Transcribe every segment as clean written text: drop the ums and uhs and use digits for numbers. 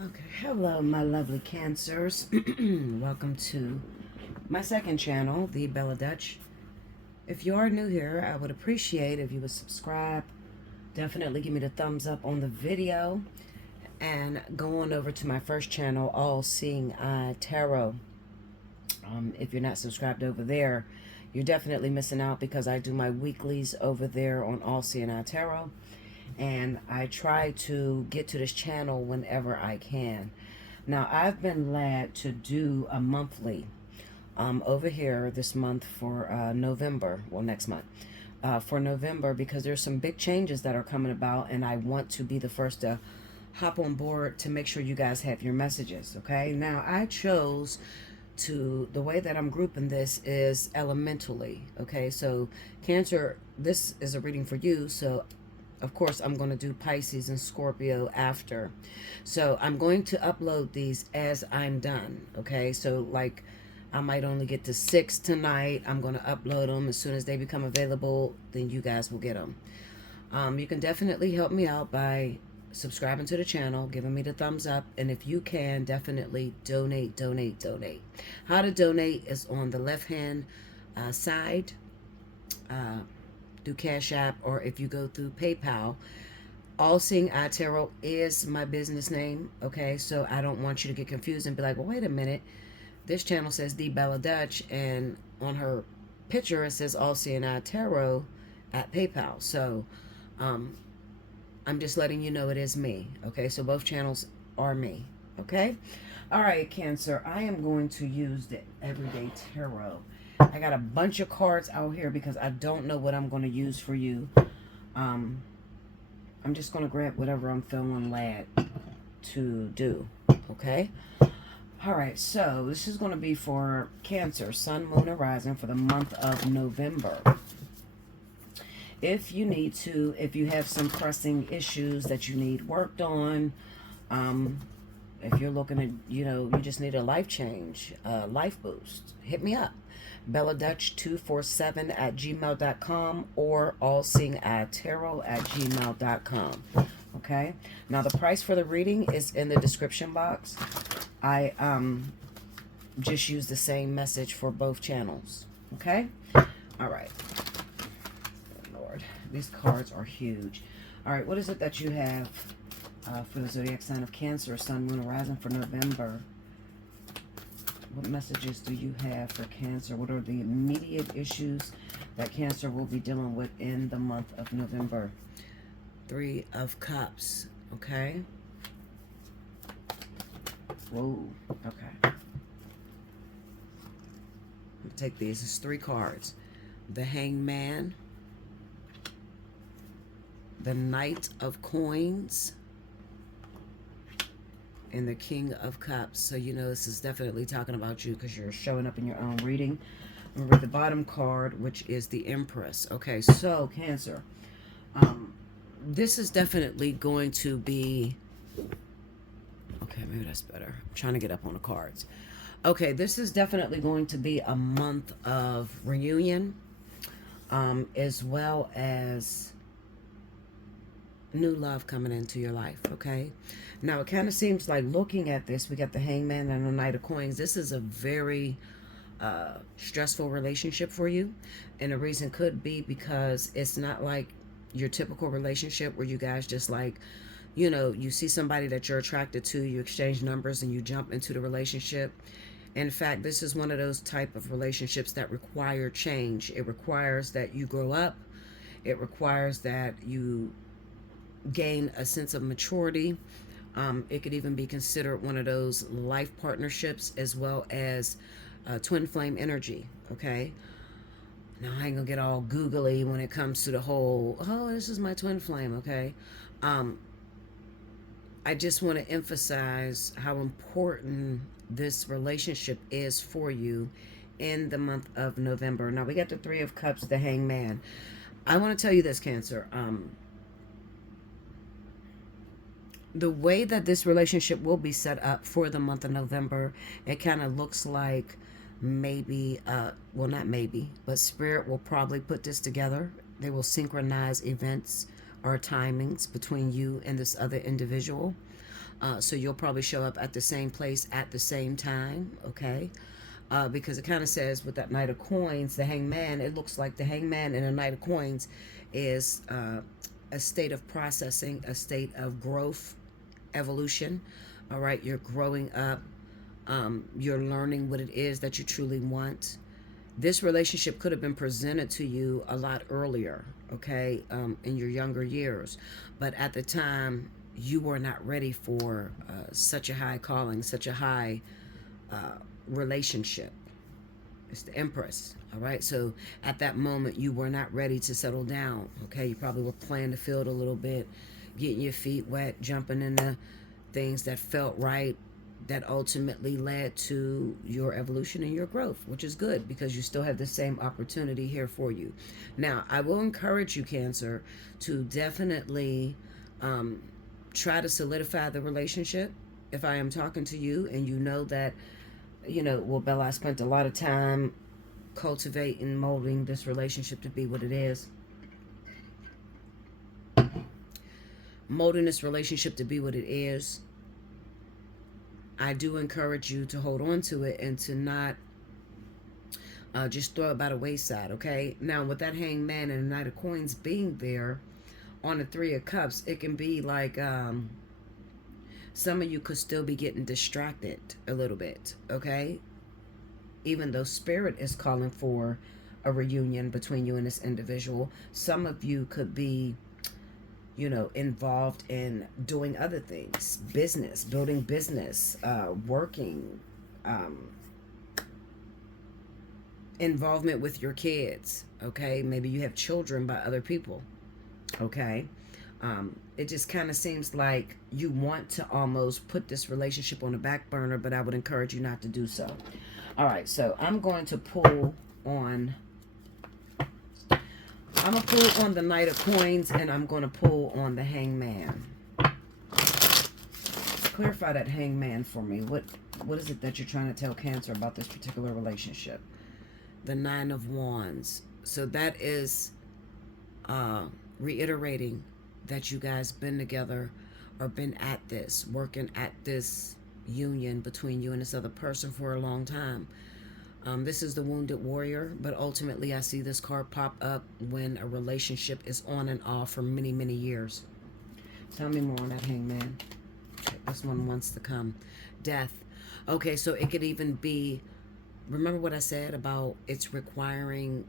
Okay, hello, my lovely Cancers. Welcome to my second channel, the Bella Dutch. If you are new here, I would appreciate if you would subscribe. Definitely give me the thumbs up on the video and go on over to my first channel, Allseeingeyetarot. If you're not subscribed over there, you're definitely missing out because I do my weeklies over there on Allseeingeyetarot, and I try to get to this channel whenever I can. Now, I've been led to do a monthly over here this month for November, well, next month, for November, because there's some big changes that are coming about, and I want to be the first to hop on board to make sure you guys have your messages, okay? Now, I chose the way that I'm grouping this is elementally, okay? So, Cancer, this is a reading for you, so of course I'm going to do Pisces and Scorpio after. So I'm going to upload these as I'm done, okay? So like I might only get to 6 tonight. I'm going to upload them as soon as they become available, then you guys will get them. You can definitely help me out by subscribing to the channel, giving me the thumbs up, and if you can, definitely donate. How to donate is on the left hand side, through Cash App, or if you go through PayPal. Allseeingeyetarot is my business name, okay? So I don't want you to get confused and be like, well, wait a minute. This channel says The Bella Dutch, and on her picture it says Allseeingeyetarot at PayPal. So I'm just letting you know it is me, okay? So both channels are me, okay? All right, Cancer, I am going to use the Everyday Tarot. I got a bunch of cards out here because I don't know what I'm going to use for you. I'm just going to grab whatever I'm feeling led to do, okay? All right, so this is going to be for Cancer, Sun, Moon, and Rising for the month of November. If you need to, if you have some pressing issues that you need worked on, if you're looking at, you just need a life change, life boost, hit me up. BellaDutch247 at gmail.com or allseeingeyetarot at gmail.com. Okay? Now, the price for the reading is in the description box. I just use the same message for both channels. Okay? All right. Oh, Lord, these cards are huge. All right, what is it that you have for the zodiac sign of Cancer, Sun, Moon, and Rising for November? What messages do you have for Cancer? What are the immediate issues that Cancer will be dealing with in the month of November? 3 of Cups, okay? Whoa, okay. I'll take these. It's 3 cards. The Hangman, the Knight of Coins, and the King of Cups. So this is definitely talking about you because you're showing up in your own reading. I'm going to read the bottom card, which is the Empress. Okay, so Cancer, this is definitely going to be, okay, maybe that's better. I'm trying to get up on the cards. Okay, this is definitely going to be a month of reunion, as well as new love coming into your life, okay? Now, it kind of seems like, looking at this, we got the Hangman and the Knight of Coins. This is a very stressful relationship for you. And the reason could be because it's not like your typical relationship where you guys just like, you see somebody that you're attracted to, you exchange numbers, and you jump into the relationship. In fact, this is one of those type of relationships that require change. It requires that you grow up. It requires that you gain a sense of maturity. It could even be considered one of those life partnerships, as well as twin flame energy, okay? Now, I ain't gonna get all googly when it comes to the whole, oh, this is my twin flame, okay? I just want to emphasize how important this relationship is for you in the month of November. Now, we got the 3 of Cups, the Hangman. I want to tell you this, Cancer. The way that this relationship will be set up for the month of November, it kind of looks like maybe, well, not maybe, but Spirit will probably put this together. They will synchronize events or timings between you and this other individual. So you'll probably show up at the same place at the same time, okay? Because it kind of says with that Knight of Coins, the Hangman, it looks like the Hangman and the Knight of Coins is a state of processing, a state of growth, evolution. All right, you're growing up. You're learning what it is that you truly want. This relationship could have been presented to you a lot earlier, okay, in your younger years. But at the time, you were not ready for such a high calling, such a high relationship. It's the Empress, all right? So at that moment, you were not ready to settle down, okay? You probably were playing the field a little bit, getting your feet wet, jumping into things that felt right, that ultimately led to your evolution and your growth, which is good because you still have the same opportunity here for you. Now, I will encourage you, Cancer, to definitely try to solidify the relationship. If I am talking to you and you know that, well, Bella, I spent a lot of time cultivating, molding this relationship to be what it is. Molding this relationship to be what it is. I do encourage you to hold on to it and to not just throw it by the wayside, okay? Now, with that Hangman and the Knight of Coins being there on the Three of Cups, it can be like some of you could still be getting distracted a little bit, okay? Even though Spirit is calling for a reunion between you and this individual, some of you could be involved in doing other things, business, building business, working, involvement with your kids, okay? Maybe you have children by other people, okay? It just kind of seems like you want to almost put this relationship on the back burner, but I would encourage you not to do so. All right, so I'm going to pull on... I'm going to pull on the Knight of Coins, and I'm going to pull on the Hangman. Clarify that Hangman for me. What is it that you're trying to tell Cancer about this particular relationship? The Nine of Wands. So that is reiterating that you guys been together or been at this, working at this union between you and this other person for a long time. This is the Wounded Warrior, but ultimately I see this card pop up when a relationship is on and off for many, many years. Tell me more on that Hangman. Okay, this one wants to come. Death. Okay, so it could even be, remember what I said about it's requiring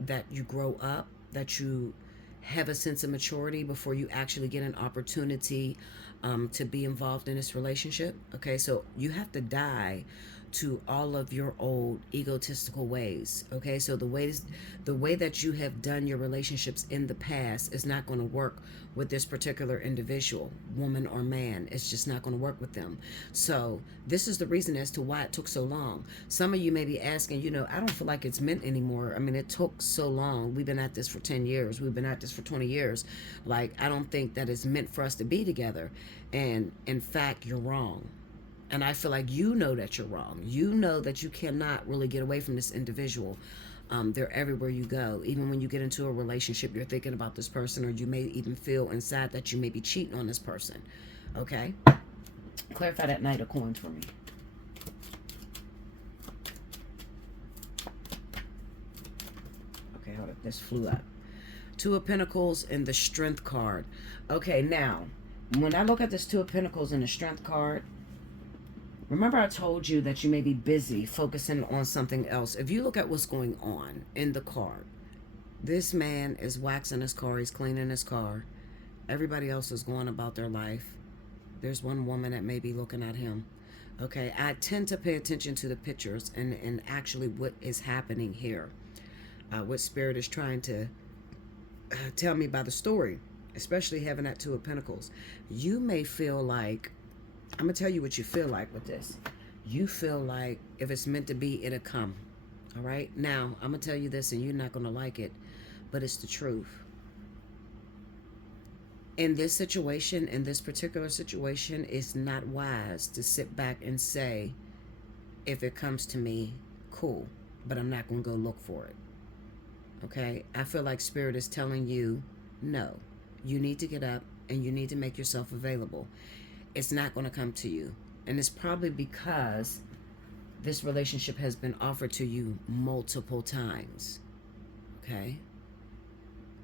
that you grow up, that you have a sense of maturity before you actually get an opportunity to be involved in this relationship. Okay, so you have to die to all of your old egotistical ways. Okay, so the way that you have done your relationships in the past is not going to work with this particular individual, woman or man. It's just not going to work with them. So this is the reason as to why it took so long. Some of you may be asking, I don't feel like it's meant anymore. I mean, it took so long. We've been at this for 10 years. We've been at this for 20 years. Like, I don't think that it's meant for us to be together. And in fact, you're wrong. And I feel like you know that you're wrong. You know that you cannot really get away from this individual. They're everywhere you go. Even when you get into a relationship, you're thinking about this person, or you may even feel inside that you may be cheating on this person. Okay? Clarify that Knight of Coins for me. Okay, hold up. This flew up. Two of Pentacles and the Strength card. Okay, now, when I look at this Two of Pentacles and the Strength card, remember I told you that you may be busy focusing on something else. If you look at what's going on in the card, this man is waxing his car. He's cleaning his car. Everybody else is going about their life. There's one woman that may be looking at him. Okay, I tend to pay attention to the pictures and actually what is happening here. What Spirit is trying to tell me by the story, especially having that Two of Pentacles. You may feel like, I'm going to tell you what you feel like with this. You feel like if it's meant to be, it'll come. All right? Now, I'm going to tell you this, and you're not going to like it, but it's the truth. In this situation, in this particular situation, it's not wise to sit back and say, if it comes to me, cool, but I'm not going to go look for it. Okay? I feel like Spirit is telling you, no, you need to get up and you need to make yourself available. it's not going to come to you. And it's probably because this relationship has been offered to you multiple times. Okay?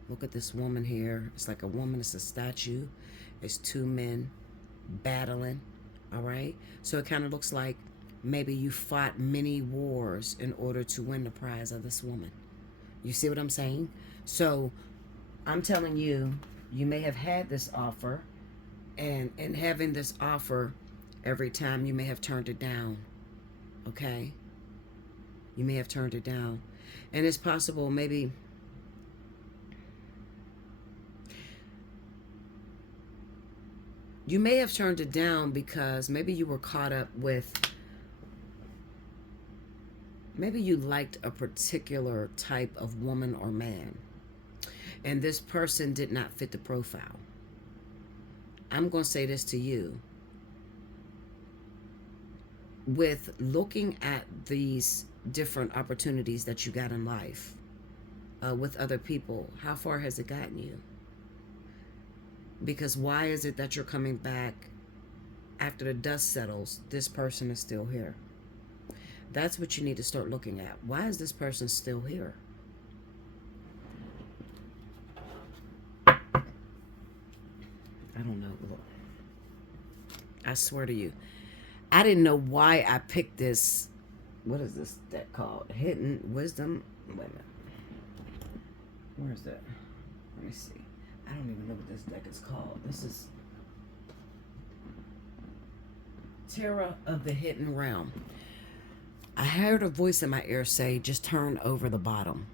Look at this woman here. It's like a woman, it's a statue. It's two men battling. All right? So it kind of looks like maybe you fought many wars in order to win the prize of this woman. You see what I'm saying? So I'm telling you, you may have had this offer, and in having this offer, every time you may have turned it down. Okay? You may have turned it down. And it's possible maybe you may have turned it down because maybe you were caught up with, maybe you liked a particular type of woman or man, and this person did not fit the profile. I'm going to say this to you. With looking at these different opportunities that you got in life with other people, how far has it gotten you? Because why is it that you're coming back after the dust settles, this person is still here? That's what you need to start looking at. Why is this person still here? I don't know. Look, I swear to you, I didn't know why I picked this. What is this deck called? Hidden Wisdom. Wait a minute. Where's that? Let me see. I don't even know what this deck is called. This is Tarot of the Hidden Realm. I heard a voice in my ear say, just turn over the bottom.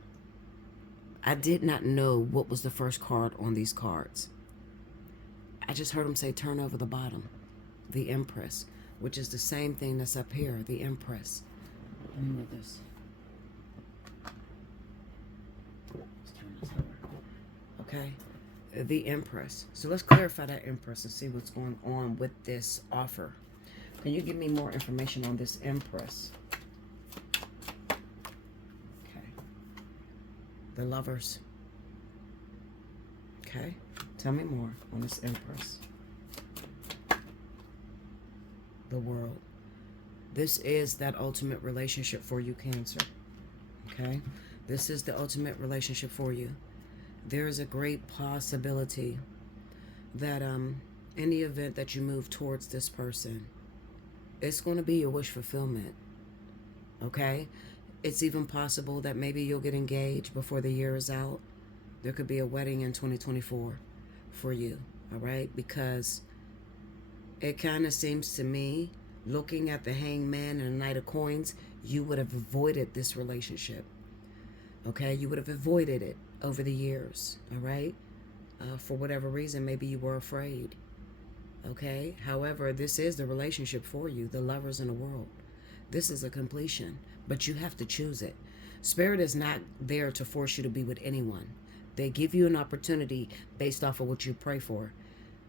I did not know what was the first card on these cards. I just heard him say, turn over the bottom. The Empress, which is the same thing that's up here, the Empress. Let me move this. Let's turn this over. Okay? The Empress. So let's clarify that Empress and see what's going on with this offer. Can you give me more information on this Empress? Okay. The Lovers. Okay. Tell me more on this Empress. The World. This is that ultimate relationship for you, Cancer. Okay? This is the ultimate relationship for you. There is a great possibility that in the event that you move towards this person, it's going to be your wish fulfillment. Okay? It's even possible that maybe you'll get engaged before the year is out. There could be a wedding in 2024 for you. All right? Because it kind of seems to me, looking at the Hangman and the Knight of Coins, you would have avoided this relationship. Okay? You would have avoided it over the years. All right? For whatever reason, maybe you were afraid. Okay? However, this is the relationship for you, the Lovers in the World. This is a completion, but you have to choose it. Spirit is not there to force you to be with anyone. They give you an opportunity based off of what you pray for.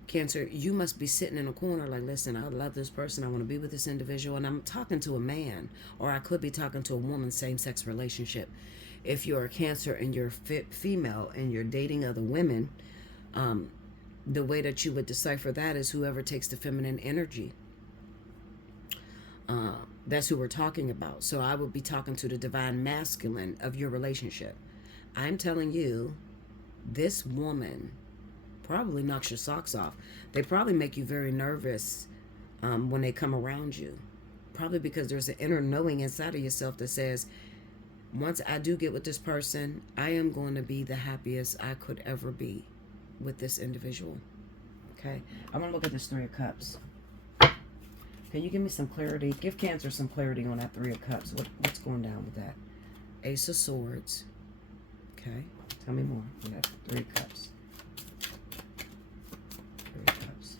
Cancer, you must be sitting in a corner like, listen, I love this person. I want to be with this individual. And I'm talking to a man, or I could be talking to a woman, same-sex relationship. If you're a Cancer and you're female and you're dating other women, the way that you would decipher that is whoever takes the feminine energy. That's who we're talking about. So I would be talking to the divine masculine of your relationship. I'm telling you, this woman probably knocks your socks off. They probably make you very nervous when they come around you. Probably because there's an inner knowing inside of yourself that says, once I do get with this person, I am going to be the happiest I could ever be with this individual. Okay? I'm going to look at this Three of Cups. Can you give me some clarity? Give Cancer some clarity on that Three of Cups. What's going down with that? Ace of Swords. Okay? Tell me more. We have Three of Cups. Three of Cups.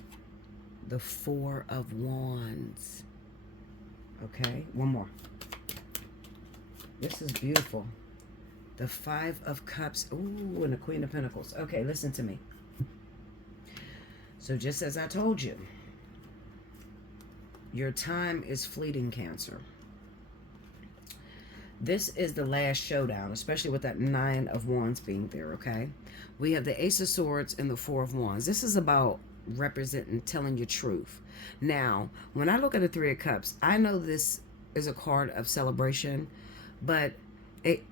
The Four of Wands. Okay? One more. This is beautiful. The Five of Cups. Ooh, and the Queen of Pentacles. Okay, listen to me. So just as I told you, your time is fleeting, Cancer. This is the last showdown, especially with that Nine of Wands being there, okay? We have the Ace of Swords and the Four of Wands. This is about representing telling your truth. Now, when I look at the Three of Cups, I know this is a card of celebration, but it,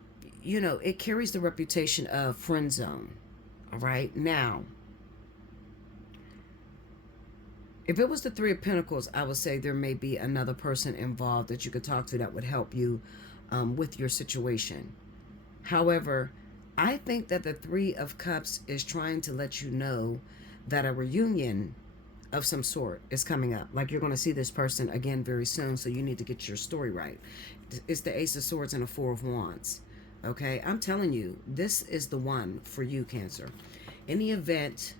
it carries the reputation of friend zone. All right. Now, if it was the Three of Pentacles, I would say there may be another person involved that you could talk to that would help you with your situation. However, I think that the Three of Cups is trying to let you know that a reunion of some sort is coming up. Like, you're going to see this person again very soon, so you need to get your story right. It's the Ace of Swords and the Four of Wands. Okay, I'm telling you, this is the one for you, Cancer. In the event,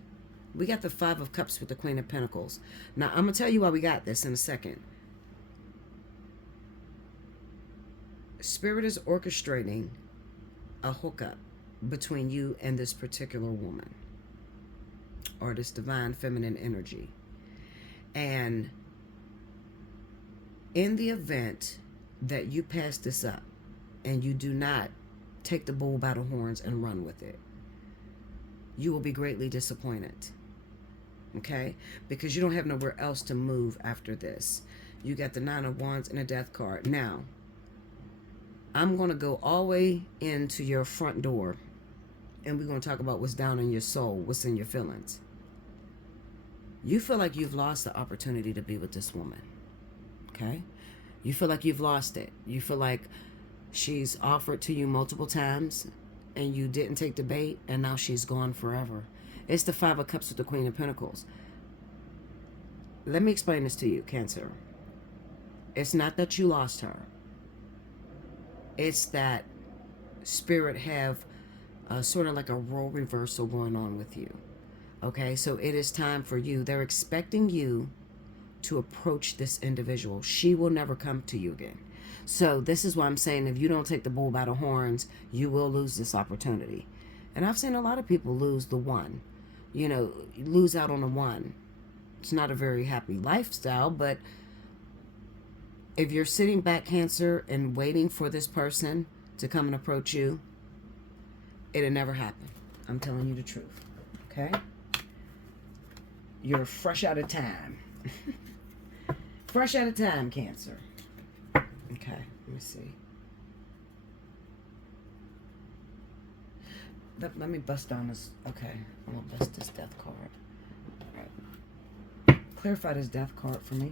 we got the Five of Cups with the Queen of Pentacles. Now, I'm going to tell you why we got this in a second. Spirit is orchestrating a hookup between you and this particular woman, or this divine feminine energy. And in the event that you pass this up and you do not take the bull by the horns and run with it, you will be greatly disappointed. Okay? Because you don't have nowhere else to move after this. You got the Nine of Wands and a Death card. Now, I'm going to go all the way into your front door, and we're going to talk about what's down in your soul, what's in your feelings. You feel like you've lost the opportunity to be with this woman. Okay? You feel like you've lost it. You feel like she's offered to you multiple times and you didn't take the bait, and now she's gone forever. It's the Five of Cups with the Queen of Pentacles. Let me explain this to you, Cancer. It's not that you lost her. It's that Spirit have sort of like a role reversal going on with you. Okay, so it is time for you. They're expecting you to approach this individual. She will never come to you again. So this is why I'm saying, if you don't take the bull by the horns, you will lose this opportunity. And I've seen a lot of people lose the one. Lose out on the one. It's not a very happy lifestyle, but if you're sitting back, Cancer, and waiting for this person to come and approach you, it'll never happen. I'm telling you the truth. Okay? You're fresh out of time. Fresh out of time, Cancer. Okay, let me see. Let me bust down this. Okay, I'm going to bust this Death card. All right. Clarify this Death card for me.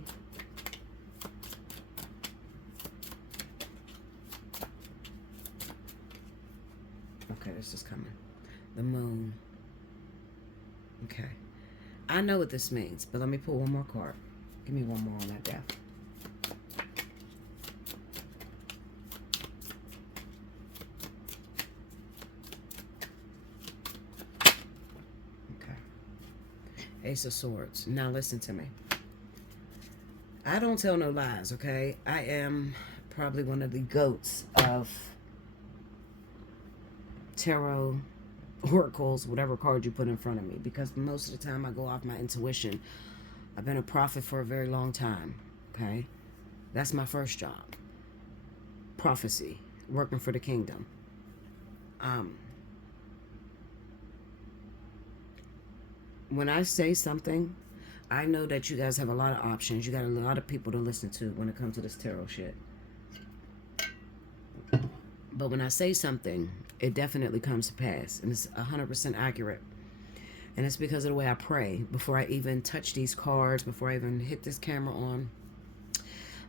Okay, this is coming. The Moon. Okay. I know what this means, but let me pull one more card. Give me one more on that Death. Okay. Ace of Swords. Now listen to me. I don't tell no lies, okay? I am probably one of the goats of tarot, oracles, whatever card you put in front of me, because most of the time I go off my intuition. I've been a prophet for a very long time. Okay, that's my first job, prophecy, working for the kingdom. When I say something, I know that you guys have a lot of options. You got a lot of people to listen to when it comes to this tarot shit. But when I say something, it definitely comes to pass. And it's 100% accurate. And it's because of the way I pray. Before I even touch these cards, before I even hit this camera on,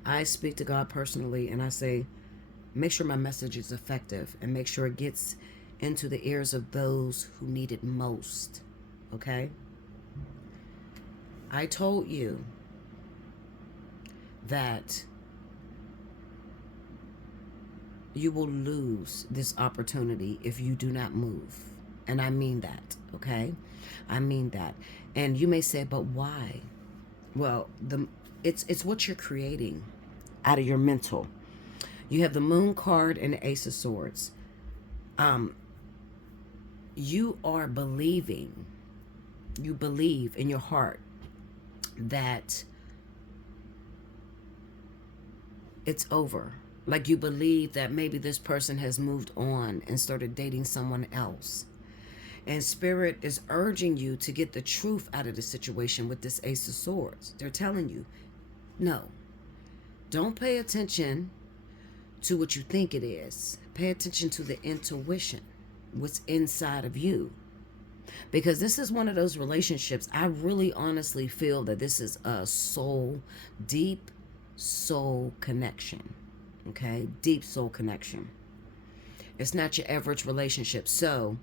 I speak to God personally and I say, make sure my message is effective and make sure it gets into the ears of those who need it most. Okay? I told you that you will lose this opportunity if you do not move. And I mean that, okay? I mean that. And you may say, but why? Well, it's what you're creating out of your mental. You have the Moon card and the Ace of Swords. You are believing, you believe in your heart that it's over. Like you believe that maybe this person has moved on and started dating someone else. And Spirit is urging you to get the truth out of the situation with this Ace of Swords. They're telling you, no, don't pay attention to what you think it is. Pay attention to the intuition, what's inside of you. Because this is one of those relationships, I really honestly feel that this is a deep soul connection. Okay? Deep soul connection. It's not your average relationship. So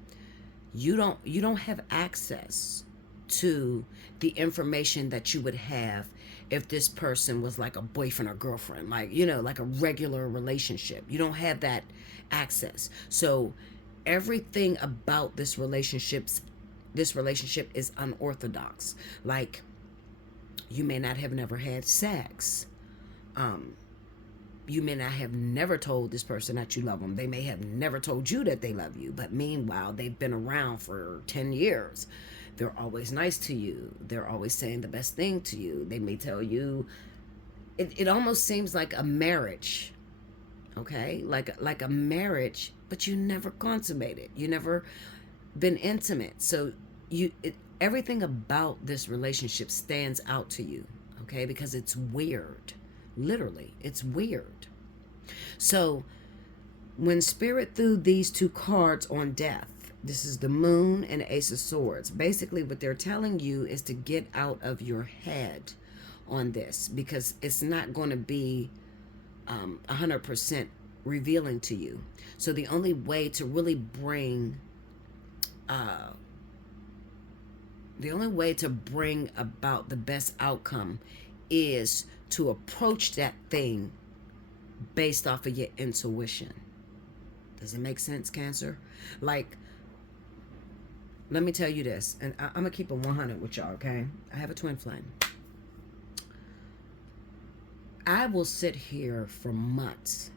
you don't have access to the information that you would have if this person was like a boyfriend or girlfriend, like, like a regular relationship. You don't have that access. So everything about this relationship is unorthodox. Like, you may not have never had sex. You may not have never told this person that you love them. They may have never told you that they love you. But meanwhile, they've been around for 10 years. They're always nice to you. They're always saying the best thing to you. They may tell you, it almost seems like a marriage. Okay? Like a marriage, but you never consummated. You never been intimate. So everything about this relationship stands out to you. Okay? Because it's weird. Literally, it's weird. So when Spirit threw these two cards on death, this is the Moon and Ace of Swords. Basically, what they're telling you is to get out of your head on this, because it's not going to be 100% revealing to you. So the only way to really bring about the best outcome is to approach that thing based off of your intuition. Does it make sense, Cancer? Like, let me tell you this, and I'm going to keep it 100 with y'all, okay? I have a twin flame. I will sit here for months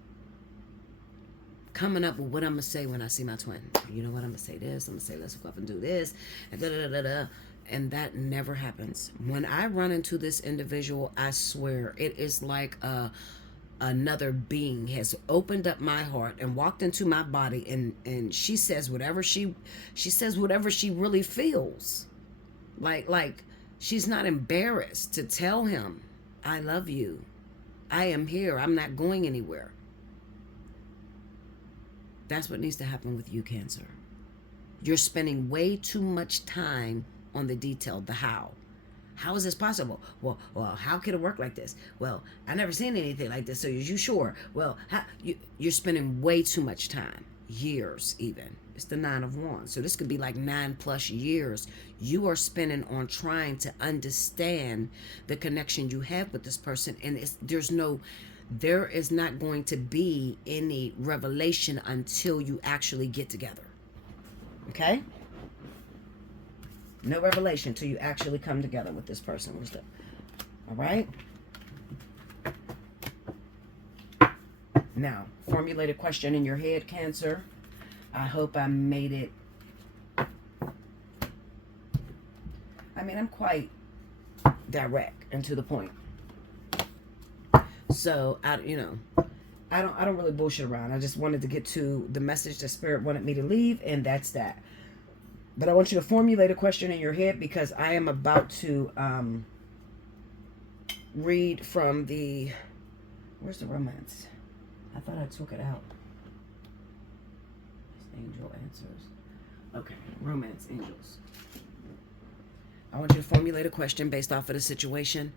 coming up with what I'm going to say when I see my twin. You know what? I'm going to say this. I'm going to say, let's go up and do this. And da-da-da-da-da. And that never happens. When I run into this individual, I swear, it is like another being has opened up my heart and walked into my body, and she says whatever she really feels. Like she's not embarrassed to tell him, I love you. I am here. I'm not going anywhere. That's what needs to happen with you, Cancer. You're spending way too much time on the detail, the how. How is this possible? Well, how could it work like this? Well, I never seen anything like this, so are you sure? Well, you're spending way too much time, years even. It's the 9 of Wands, so this could be like 9+ years you are spending on trying to understand the connection you have with this person, and there is not going to be any revelation until you actually get together. Okay? No revelation till you actually come together with this person. All right? Now, formulate a question in your head, Cancer. I hope I made it. I mean, I'm quite direct and to the point. So, I don't really bullshit around. I just wanted to get to the message that Spirit wanted me to leave, and that's that. But I want you to formulate a question in your head, because I am about to read from the... Where's the romance? I thought I took it out. Angel answers. Okay, romance angels. I want you to formulate a question based off of the situation.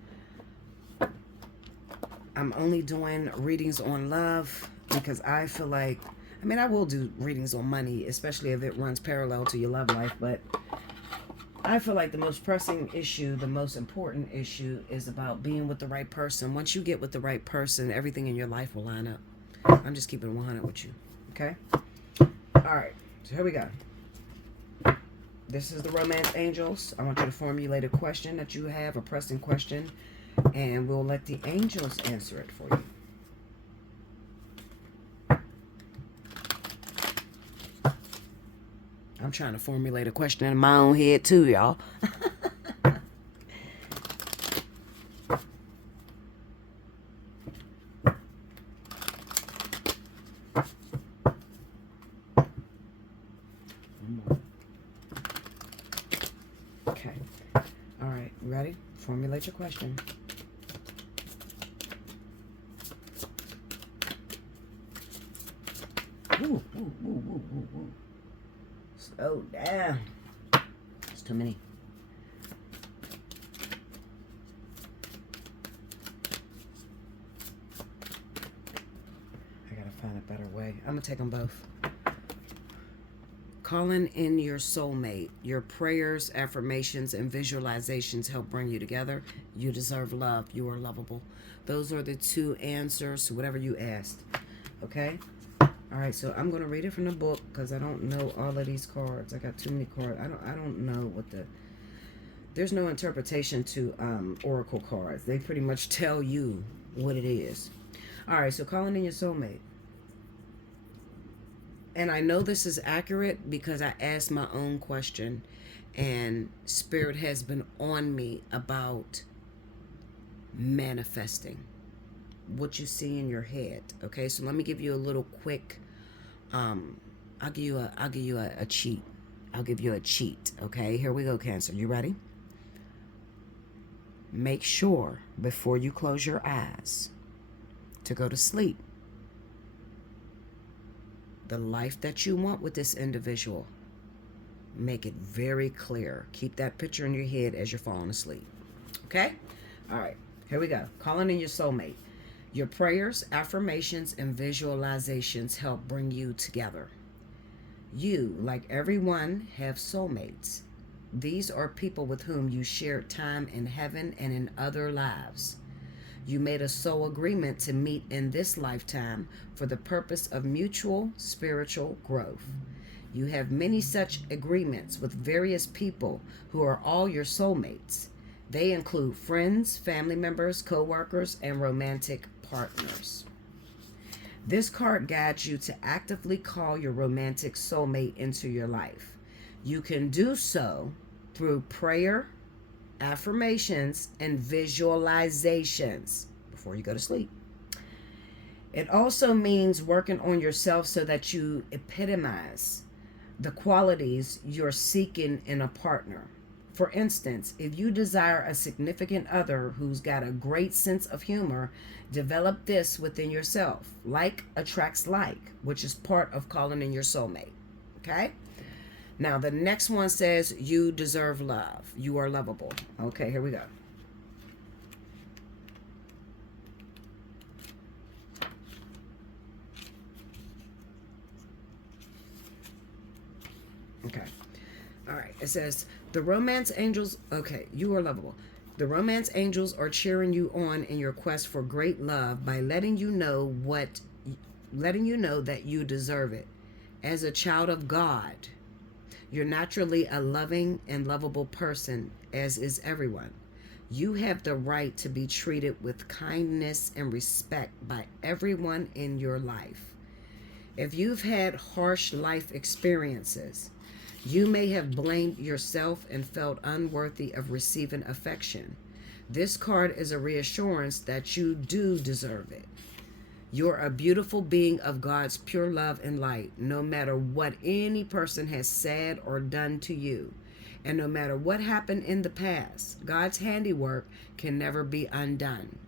I'm only doing readings on love because I feel like... I mean, I will do readings on money, especially if it runs parallel to your love life, but I feel like the most pressing issue, the most important issue is about being with the right person. Once you get with the right person, everything in your life will line up. I'm just keeping it 100 with you, okay? All right, so here we go. This is the romance angels. I want you to formulate a question that you have, a pressing question, and we'll let the angels answer it for you. I'm trying to formulate a question in my own head too, y'all. Okay. All right. Ready? Formulate your question. Ooh, ooh, ooh, ooh, ooh, ooh. Slow down. It's too many. I gotta find a better way. I'm gonna take them both. Calling in your soulmate. Your prayers, affirmations, and visualizations help bring you together. You deserve love. You are lovable. Those are the two answers to whatever you asked. Okay? All right, so I'm going to read it from the book because I don't know all of these cards. I got too many cards. I don't know what the... There's no interpretation to oracle cards. They pretty much tell you what it is. All right, so calling in your soulmate. And I know this is accurate because I asked my own question and Spirit has been on me about manifesting what you see in your head. Okay, so let me give you a little quick I'll give you a cheat. I'll give you a cheat. Okay, here we go, Cancer. You ready? Make sure before you close your eyes to go to sleep, the life that you want with this individual, make it very clear. Keep that picture in your head as you're falling asleep. Okay? All right, here we go. Calling in your soulmate. Your prayers, affirmations, and visualizations help bring you together. You, like everyone, have soulmates. These are people with whom you shared time in heaven and in other lives. You made a soul agreement to meet in this lifetime for the purpose of mutual spiritual growth. You have many such agreements with various people who are all your soulmates. They include friends, family members, co-workers, and romantic partners. This card guides you to actively call your romantic soulmate into your life. You can do so through prayer, affirmations, and visualizations before you go to sleep. It also means working on yourself so that you epitomize the qualities you're seeking in a partner. For instance, if you desire a significant other who's got a great sense of humor, develop this within yourself. Like attracts like, which is part of calling in your soulmate. Okay? Now, the next one says, you deserve love. You are lovable. Okay, here we go. Okay. All right. It says, the romance angels, okay, you are lovable. The romance angels are cheering you on in your quest for great love by letting you know that you deserve it. As a child of God, you're naturally a loving and lovable person, as is everyone. You have the right to be treated with kindness and respect by everyone in your life. If you've had harsh life experiences, you may have blamed yourself and felt unworthy of receiving affection. This card is a reassurance that you do deserve it. You're a beautiful being of God's pure love and light, no matter what any person has said or done to you. And no matter what happened in the past, God's handiwork can never be undone.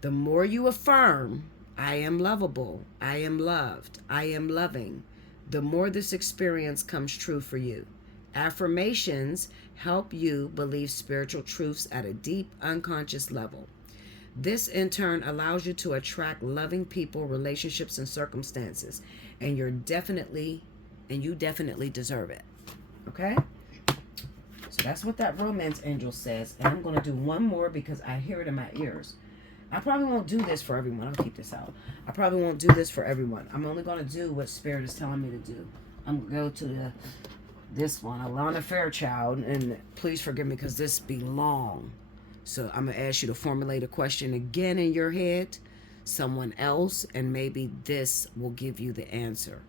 The more you affirm, I am lovable, I am loved, I am loving, the more this experience comes true for you. Affirmations help you believe spiritual truths at a deep, unconscious level. This, in turn, allows you to attract loving people, relationships, and circumstances. And you definitely deserve it. Okay? So that's what that romance angel says. And I'm going to do one more because I hear it in my ears. I probably won't do this for everyone. I'll keep this out. I probably won't do this for everyone. I'm only going to do what Spirit is telling me to do. I'm going to go to this one, Alana Fairchild. And please forgive me because this be long. So I'm going to ask you to formulate a question again in your head, someone else, and maybe this will give you the answer.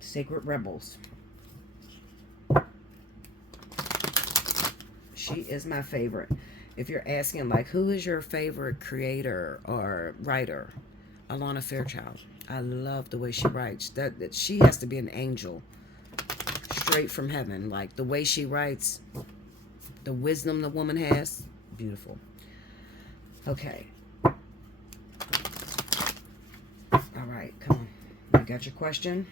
Sacred Rebels. She is my favorite. If you're asking, like, who is your favorite creator or writer? Alana Fairchild. I love the way she writes. That she has to be an angel. straight from heaven. Like the way she writes, the wisdom the woman has, beautiful. Okay. All right, come on. You got your question?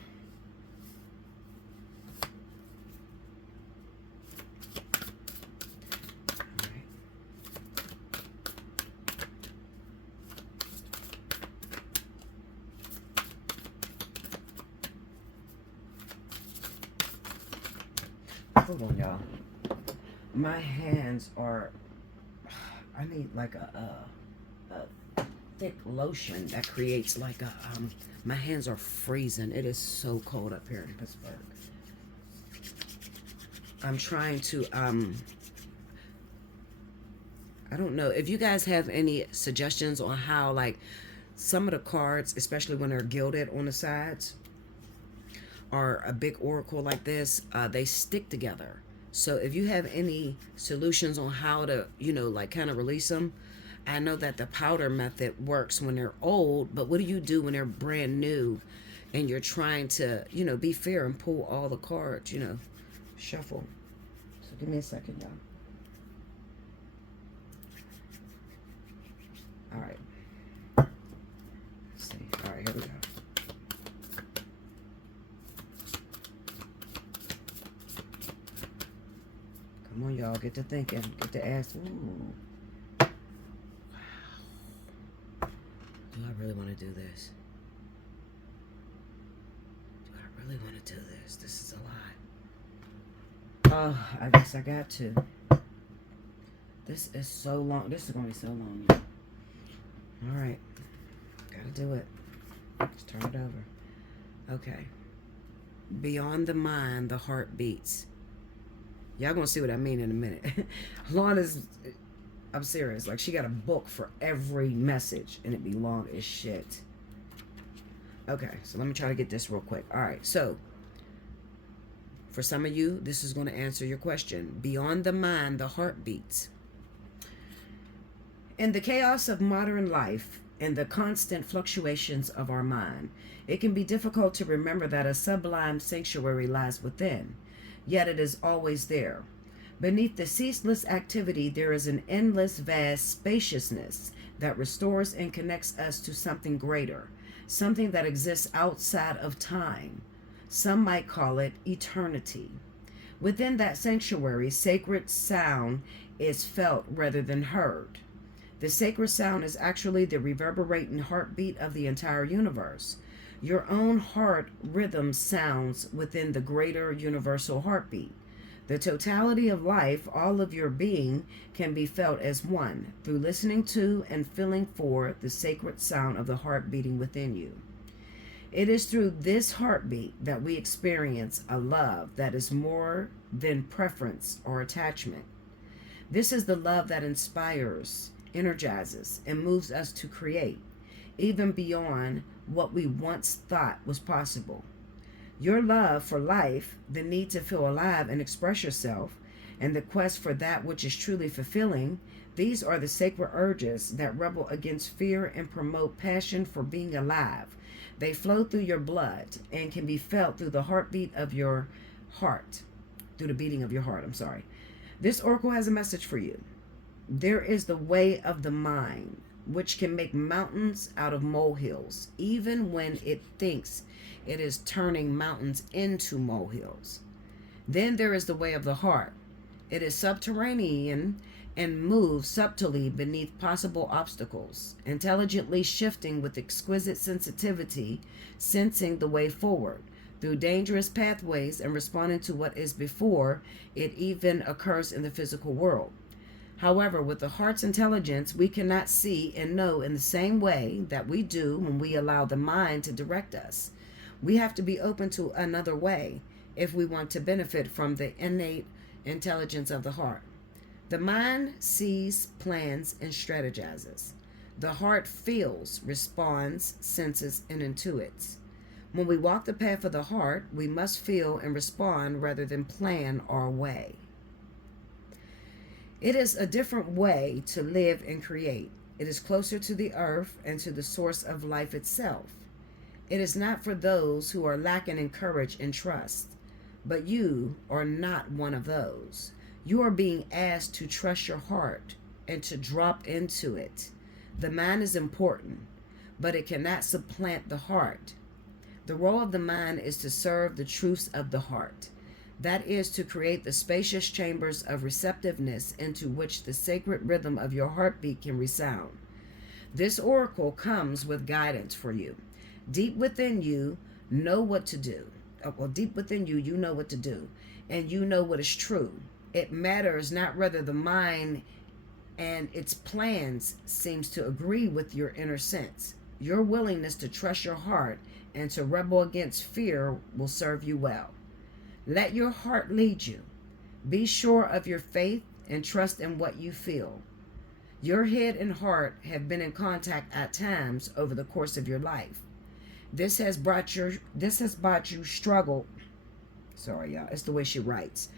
Hold on, y'all. My hands are... I need like a thick lotion that creates like a... my hands are freezing. It is so cold up here in Pittsburgh. I'm trying to... I don't know. If you guys have any suggestions on how, like, some of the cards, especially when they're gilded on the sides, or a big oracle like this, they stick together. So if you have any solutions on how to, you know, like kind of release them. I know that the powder method works when they're old, but what do you do when they're brand new and you're trying to, you know, be fair and pull all the cards, you know, shuffle. So give me a second, y'all. All right. Let's see. All right, here we go. Come on, y'all. Get to thinking. Get to asking. Ooh. Wow. Do I really want to do this? Do I really want to do this? This is a lot. Oh, I guess I got to. This is so long. This is going to be so long. All right. Gotta do it. Let's turn it over. Okay. Beyond the mind, the heart beats. Y'all gonna see what I mean in a minute. Lana's, I'm serious. Like, she got a book for every message, and it be long as shit. Okay, so let me try to get this real quick. All right, so for some of you, this is going to answer your question. Beyond the mind, the heart beats. In the chaos of modern life and the constant fluctuations of our mind, it can be difficult to remember that a sublime sanctuary lies within. Yet it is always there. Beneath the ceaseless activity, there is an endless, vast spaciousness that restores and connects us to something greater, something that exists outside of time. Some might call it eternity. Within that sanctuary, sacred sound is felt rather than heard. The sacred sound is actually the reverberating heartbeat of the entire universe. Your own heart rhythm sounds within the greater universal heartbeat. The totality of life, all of your being, can be felt as one through listening to and feeling for the sacred sound of the heart beating within you. It is through this heartbeat that we experience a love that is more than preference or attachment. This is the love that inspires, energizes, and moves us to create, even beyond what we once thought was possible. Your love for life, the need to feel alive and express yourself, and the quest for that which is truly fulfilling, these are the sacred urges that rebel against fear and promote passion for being alive. They flow through your blood and can be felt through the heartbeat of your heart, through the beating of your heart, I'm sorry. This oracle has a message for you. There is the way of the mind, which can make mountains out of molehills, even when it thinks it is turning mountains into molehills. Then there is the way of the heart. It is subterranean and moves subtly beneath possible obstacles, intelligently shifting with exquisite sensitivity, sensing the way forward through dangerous pathways and responding to what is before it even occurs in the physical world. However, with the heart's intelligence, we cannot see and know in the same way that we do when we allow the mind to direct us. We have to be open to another way if we want to benefit from the innate intelligence of the heart. The mind sees, plans, and strategizes. The heart feels, responds, senses, and intuits. When we walk the path of the heart, we must feel and respond rather than plan our way. It is a different way to live and create. It is closer to the earth and to the source of life itself. It is not for those who are lacking in courage and trust, But you are not one of those. You are being asked to trust your heart and to drop into it. The mind is important, but it cannot supplant the heart. The role of the mind is to serve the truths of the heart. That is to create the spacious chambers of receptiveness into which the sacred rhythm of your heartbeat can resound. This oracle comes with guidance for you. Deep within you, know what to do. Well, deep within you, you know what to do, and you know what is true. It matters not whether the mind and its plans seems to agree with your inner sense. Your willingness to trust your heart and to rebel against fear will serve you well. Let your heart lead you. Be sure of your faith and trust in what you feel. Your head and heart have been in contact at times over the course of your life. This has brought you struggle. Sorry, y'all. It's the way she writes.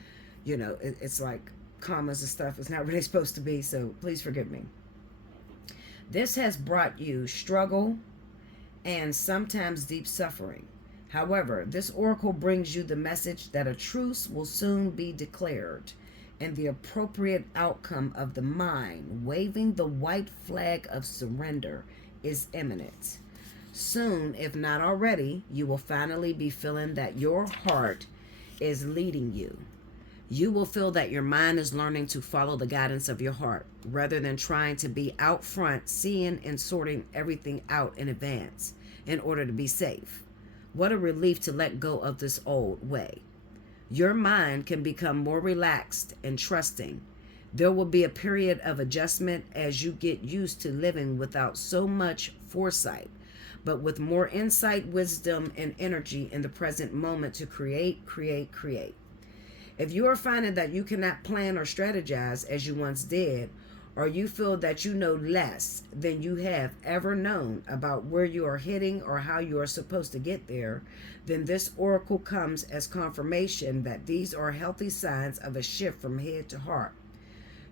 It's like commas and stuff. It's not really supposed to be, so please forgive me. This has brought you struggle and sometimes deep suffering. However, this oracle brings you the message that a truce will soon be declared, and the appropriate outcome of the mind waving the white flag of surrender is imminent. Soon, if not already, you will finally be feeling that your heart is leading you. You will feel that your mind is learning to follow the guidance of your heart, rather than trying to be out front, seeing and sorting everything out in advance in order to be safe. What a relief to let go of this old way. Your mind can become more relaxed and trusting. There will be a period of adjustment as you get used to living without so much foresight, but with more insight, wisdom, and energy in the present moment to create. If you are finding that you cannot plan or strategize as you once did, or you feel that you know less than you have ever known about where you are heading or how you are supposed to get there, then this oracle comes as confirmation that these are healthy signs of a shift from head to heart.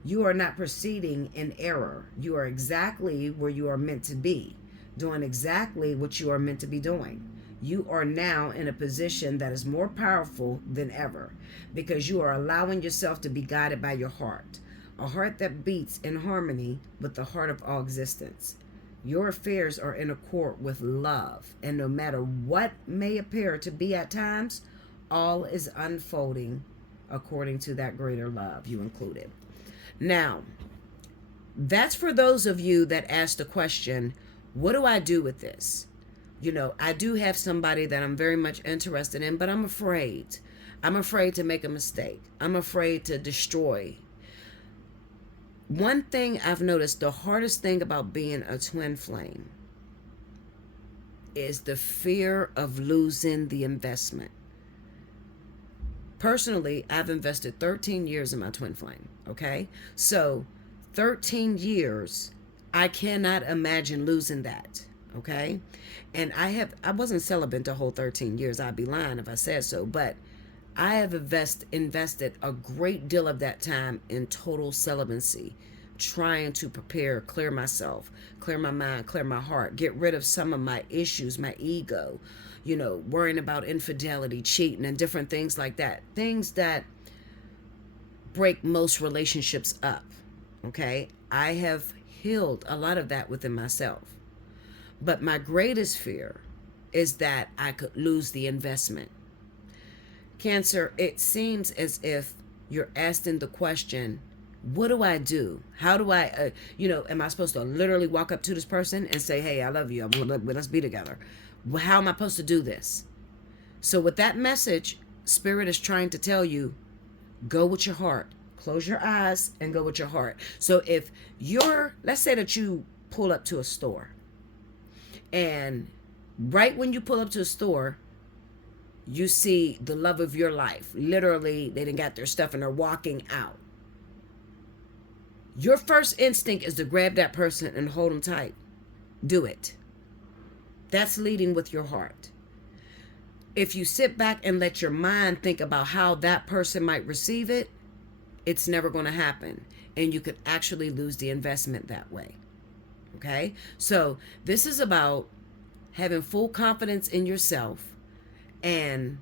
You are not proceeding in error. You are exactly where you are meant to be, doing exactly what you are meant to be doing. You are now in a position that is more powerful than ever because you are allowing yourself to be guided by your heart, a heart that beats in harmony with the heart of all existence. Your affairs are in accord with love, and no matter what may appear to be at times, all is unfolding according to that greater love you included. Now, that's for those of you that asked the question, what do I do with this? I do have somebody that I'm very much interested in, but I'm afraid. I'm afraid to make a mistake. I'm afraid to destroy. One thing I've noticed, the hardest thing about being a twin flame is the fear of losing the investment. Personally, I've invested 13 years in my twin flame, okay? So 13 years, I cannot imagine losing that, okay? And I wasn't celibate the whole 13 years. I'd be lying if I said so, but I have invested a great deal of that time in total celibacy, trying to prepare, clear myself, clear my mind, clear my heart, get rid of some of my issues, my ego, worrying about infidelity, cheating, and different things like that. Things that break most relationships up, okay? I have healed a lot of that within myself. But my greatest fear is that I could lose the investment. Cancer, it seems as if you're asking the question, what do I do? How do I, am I supposed to literally walk up to this person and say, hey, I love you, let's be together? How am I supposed to do this? So with that message, Spirit is trying to tell you, go with your heart. Close your eyes and go with your heart. So if let's say that you pull up to a store, and right when you pull up to a store, you see the love of your life. Literally, they done got their stuff and they're walking out. Your first instinct is to grab that person and hold them tight. Do it. That's leading with your heart. If you sit back and let your mind think about how that person might receive it, it's never going to happen. And you could actually lose the investment that way. Okay? So this is about having full confidence in yourself and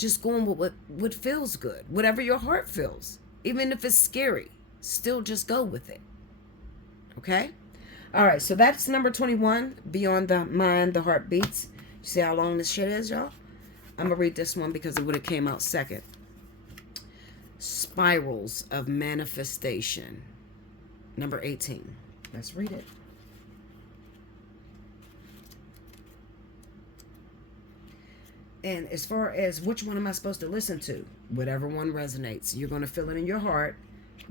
just going with what feels good, whatever your heart feels. Even if it's scary, still just go with it. Okay? All right, so that's number 21, Beyond the Mind, the Heart Beats. You see how long this shit is, y'all? I'm going to read this one because it would have came out second. Spirals of Manifestation, number 18. Let's read it. And as far as which one am I supposed to listen to, whatever one resonates, you're going to feel it in your heart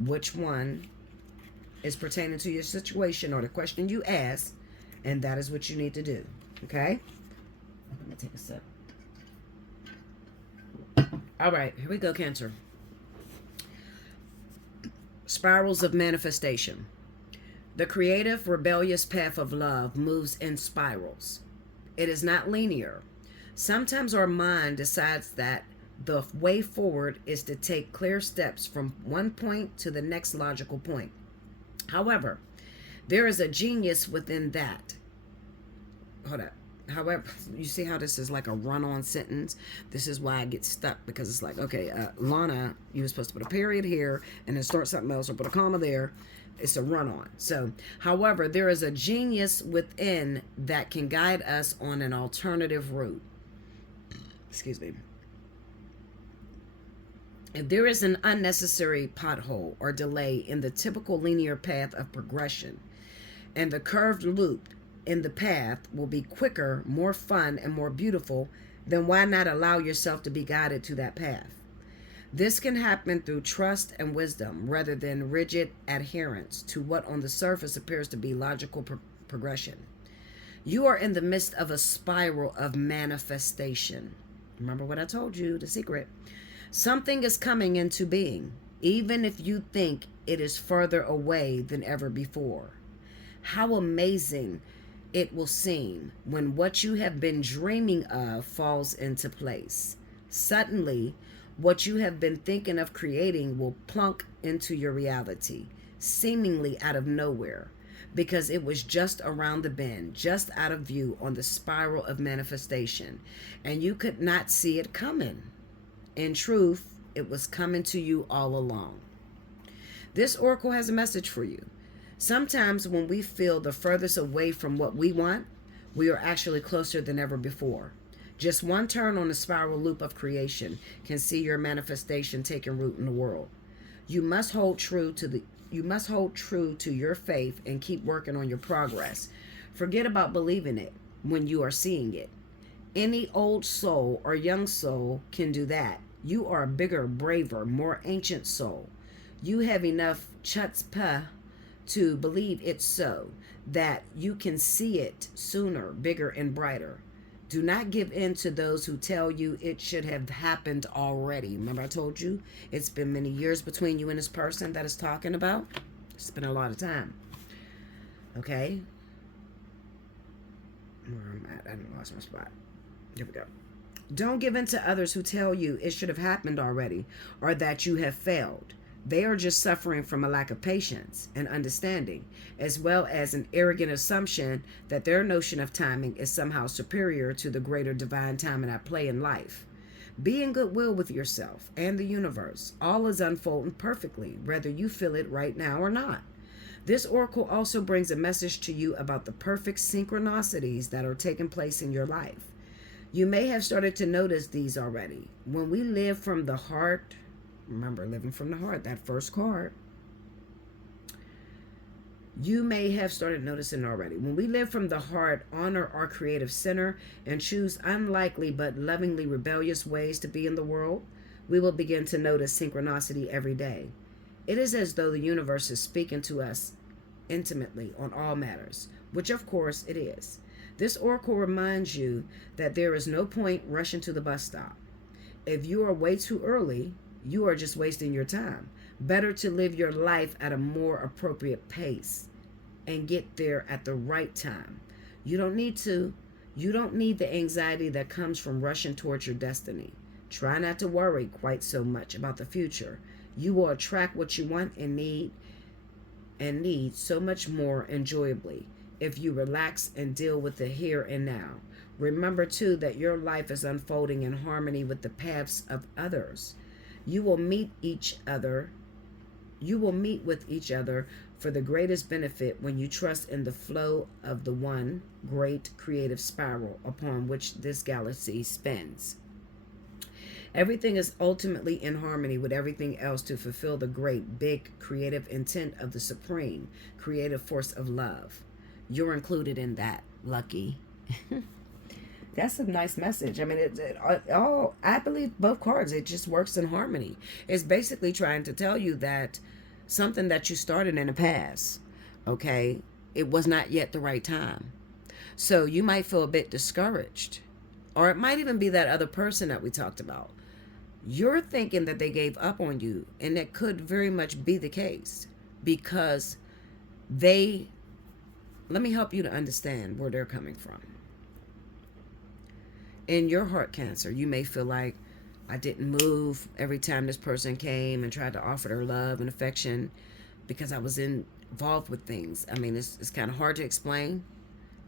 which one is pertaining to your situation or the question you ask, and that is what you need to do. Okay? I'm going to take a sip. All right, here we go, Cancer. Spirals of Manifestation. The creative, rebellious path of love moves in spirals. It is not linear. Sometimes our mind decides that the way forward is to take clear steps from one point to the next logical point. However, there is a genius within that. Hold up. However, you see how this is like a run-on sentence? This is why I get stuck, because it's like, okay, Lana, you were supposed to put a period here and then start something else or put a comma there. It's a run-on. So, however, there is a genius within that can guide us on an alternative route. Excuse me. If there is an unnecessary pothole or delay in the typical linear path of progression, and the curved loop in the path will be quicker, more fun, and more beautiful, then why not allow yourself to be guided to that path? This can happen through trust and wisdom rather than rigid adherence to what on the surface appears to be logical progression. You are in the midst of a spiral of manifestation. Remember what I told you, the secret. Something is coming into being, even if you think it is further away than ever before. How amazing it will seem when what you have been dreaming of falls into place. Suddenly, what you have been thinking of creating will plunk into your reality, seemingly out of nowhere, because it was just around the bend, just out of view on the spiral of manifestation, and you could not see it coming. In truth, it was coming to you all along. This oracle has a message for you. Sometimes when we feel the furthest away from what we want, we are actually closer than ever before. Just one turn on the spiral loop of creation can see your manifestation taking root in the world. You must hold true to your faith and keep working on your progress. Forget about believing it when you are seeing it. Any old soul or young soul can do that. You are a bigger, braver, more ancient soul. You have enough chutzpah to believe it's so, that you can see it sooner, bigger, and brighter. Do not give in to those who tell you it should have happened already. Remember I told you it's been many years between you and this person that is talking about? It's been a lot of time. Okay? Where am I at? I didn't lost my spot. Here we go. Don't give in to others who tell you it should have happened already or that you have failed. They are just suffering from a lack of patience and understanding, as well as an arrogant assumption that their notion of timing is somehow superior to the greater divine timing at play in life. Be in goodwill with yourself and the universe. All is unfolding perfectly, whether you feel it right now or not. This oracle also brings a message to you about the perfect synchronicities that are taking place in your life. You may have started to notice these already. When we live from the heart, remember, living from the heart, that first card. You may have started noticing already. When we live from the heart, honor our creative center, and choose unlikely but lovingly rebellious ways to be in the world, we will begin to notice synchronicity every day. It is as though the universe is speaking to us intimately on all matters, which of course it is. This oracle reminds you that there is no point rushing to the bus stop. If you are way too early, you are just wasting your time. Better to live your life at a more appropriate pace and get there at the right time. You don't need the anxiety that comes from rushing towards your destiny. Try not to worry quite so much about the future. You will attract what you want and need so much more enjoyably if you relax and deal with the here and now. Remember, too, that your life is unfolding in harmony with the paths of others. You will meet each other. You will meet with each other for the greatest benefit when you trust in the flow of the one great creative spiral upon which this galaxy spins. Everything is ultimately in harmony with everything else to fulfill the great, big, creative intent of the supreme creative force of love. You're included in that, Lucky. That's a nice message. I mean, all I believe both cards. It just works in harmony. It's basically trying to tell you that something that you started in the past, okay, it was not yet the right time. So you might feel a bit discouraged, or it might even be that other person that we talked about. You're thinking that they gave up on you, and that could very much be the case because let me help you to understand where they're coming from. In your heart, Cancer, you may feel like, I didn't move every time this person came and tried to offer their love and affection because I was involved with things. I mean, it's kind of hard to explain.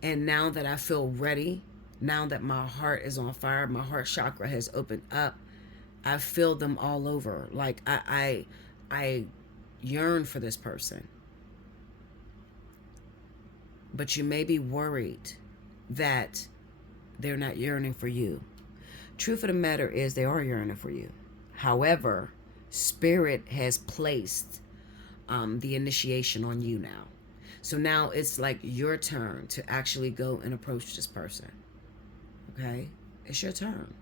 And now that I feel ready, now that my heart is on fire, my heart chakra has opened up, I feel them all over. Like I yearn for this person. But you may be worried that they're not yearning for you. Truth of the matter is they are yearning for you. However, Spirit has placed the initiation on you now. So now it's like your turn to actually go and approach this person. Okay? It's your turn.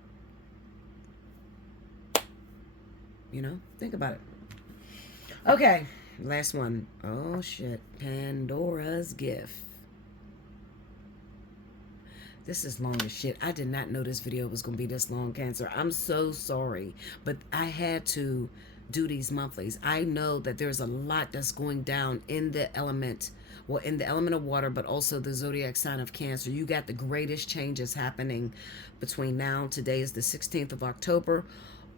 You know? Think about it. Okay. Last one. Oh, shit. Pandora's gift. This is long as shit. I did not know this video was going to be this long, Cancer. I'm so sorry. But I had to do these monthlies. I know that there's a lot that's going down in the element, well, in the element of water, but also the zodiac sign of Cancer. You got the greatest changes happening between now. Today is the 16th of October,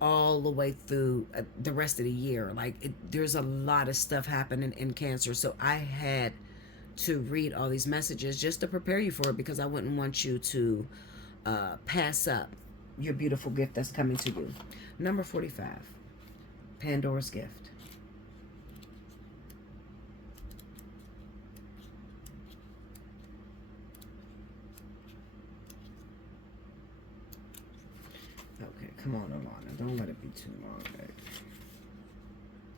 all the way through the rest of the year. Like, there's a lot of stuff happening in Cancer. So I had to read all these messages just to prepare you for it, because I wouldn't want you to pass up your beautiful gift that's coming to you. Number 45, Pandora's gift. Okay, come on, Alana. Don't let it be too long, babe.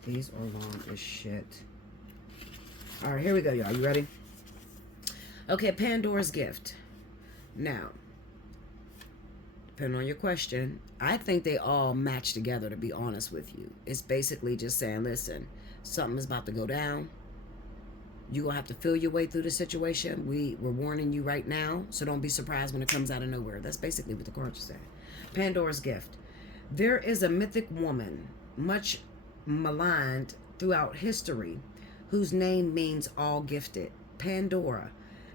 These are long as shit. All right, here we go, y'all. You ready? Okay, Pandora's gift. Now, depending on your question, I think they all match together, to be honest with you. It's basically just saying, listen, something is about to go down. You're going to have to feel your way through the situation. We're warning you right now, so don't be surprised when it comes out of nowhere. That's basically what the cards are saying. Pandora's gift. There is a mythic woman, much maligned throughout history, whose name means all gifted. Pandora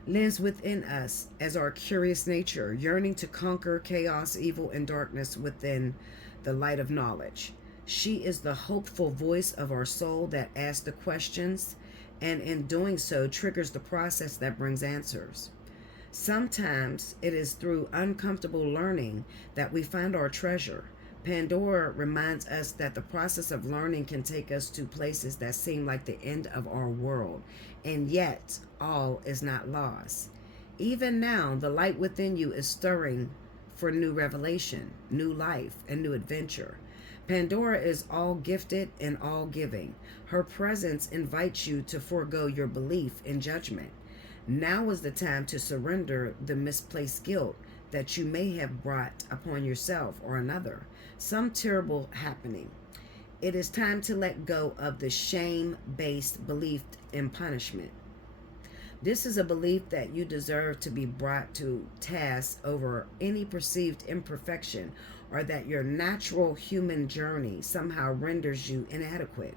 lives within us as our curious nature, yearning to conquer chaos, evil, and darkness within the light of knowledge. She is the hopeful voice of our soul that asks the questions, and in doing so triggers the process that brings answers. Sometimes it is through uncomfortable learning that we find our treasure. Pandora reminds us that the process of learning can take us to places that seem like the end of our world, and yet all is not lost. Even now, the light within you is stirring for new revelation, new life, and new adventure. Pandora is all gifted and all giving. Her presence invites you to forego your belief in judgment. Now is the time to surrender the misplaced guilt that you may have brought upon yourself or another. Some terrible happening. It is time to let go of the shame-based belief in punishment. This is a belief that you deserve to be brought to task over any perceived imperfection, or that your natural human journey somehow renders you inadequate.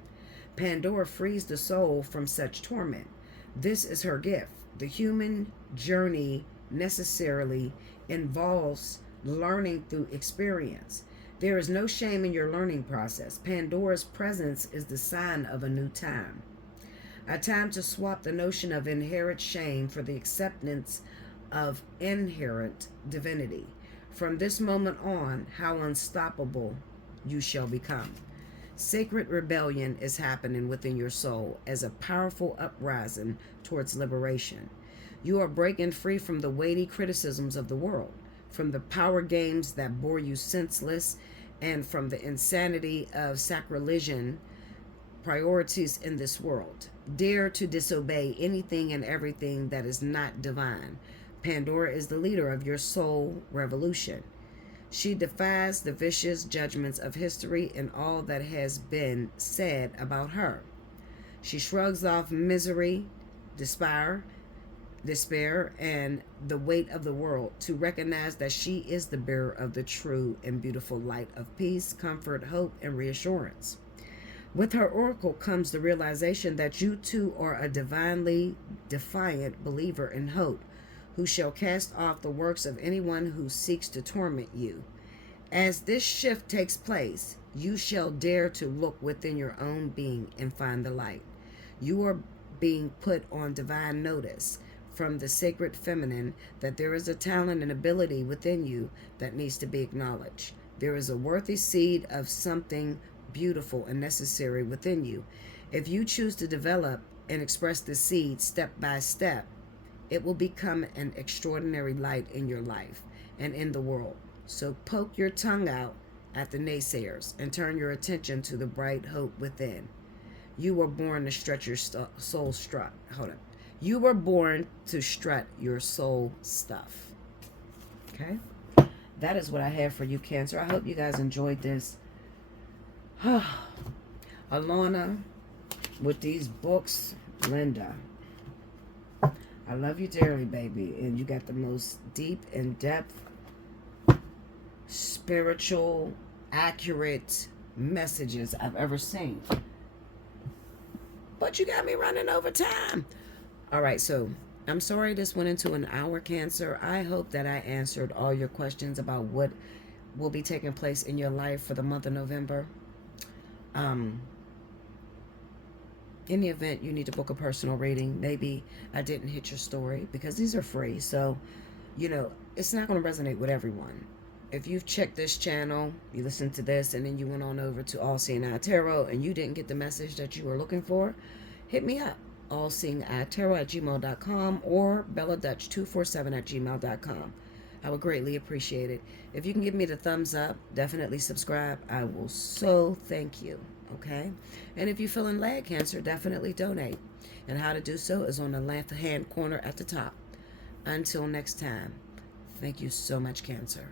Pandora frees the soul from such torment. This is her gift. The human journey necessarily involves learning through experience. There is no shame in your learning process. Pandora's presence is the sign of a new time. A time to swap the notion of inherent shame for the acceptance of inherent divinity. From this moment on, how unstoppable you shall become. Sacred rebellion is happening within your soul as a powerful uprising towards liberation. You are breaking free from the weighty criticisms of the world, from the power games that bore you senseless, and from the insanity of sacrilegious priorities in this world. Dare to disobey anything and everything that is not divine. Pandora is the leader of your soul revolution. She defies the vicious judgments of history and all that has been said about her. She shrugs off misery, despair, and the weight of the world to recognize that she is the bearer of the true and beautiful light of peace, comfort, hope, and reassurance. With her oracle comes the realization that you too are a divinely defiant believer in hope, who shall cast off the works of anyone who seeks to torment you. As this shift takes place, you shall dare to look within your own being and find the light. You are being put on divine notice from the sacred feminine that there is a talent and ability within you that needs to be acknowledged. There is a worthy seed of something beautiful and necessary within you. If you choose to develop and express the seed step by step, it will become an extraordinary light in your life and in the world. So poke your tongue out at the naysayers and turn your attention to the bright hope within. You were born to stretch your soul strut. Hold up. You were born to strut your soul stuff. Okay? That is what I have for you, Cancer. I hope you guys enjoyed this. Alana, with these books, Linda, I love you dearly, baby. And you got the most deep, in-depth, spiritual, accurate messages I've ever seen. But you got me running over time. All right, so I'm sorry this went into an hour, Cancer. I hope that I answered all your questions about what will be taking place in your life for the month of November. In the event you need to book a personal reading, maybe I didn't hit your story, because these are free. So, it's not going to resonate with everyone. If you've checked this channel, you listened to this, and then you went on over to Allseeingeyetarot and you didn't get the message that you were looking for, hit me up. Allseeingeyetarot@gmail.com or belladutch247@gmail.com. I would greatly appreciate it. If you can give me the thumbs up, definitely subscribe. I will so thank you. Okay? And if you're feeling led, Cancer, definitely donate. And how to do so is on the left-hand corner at the top. Until next time, thank you so much, Cancer.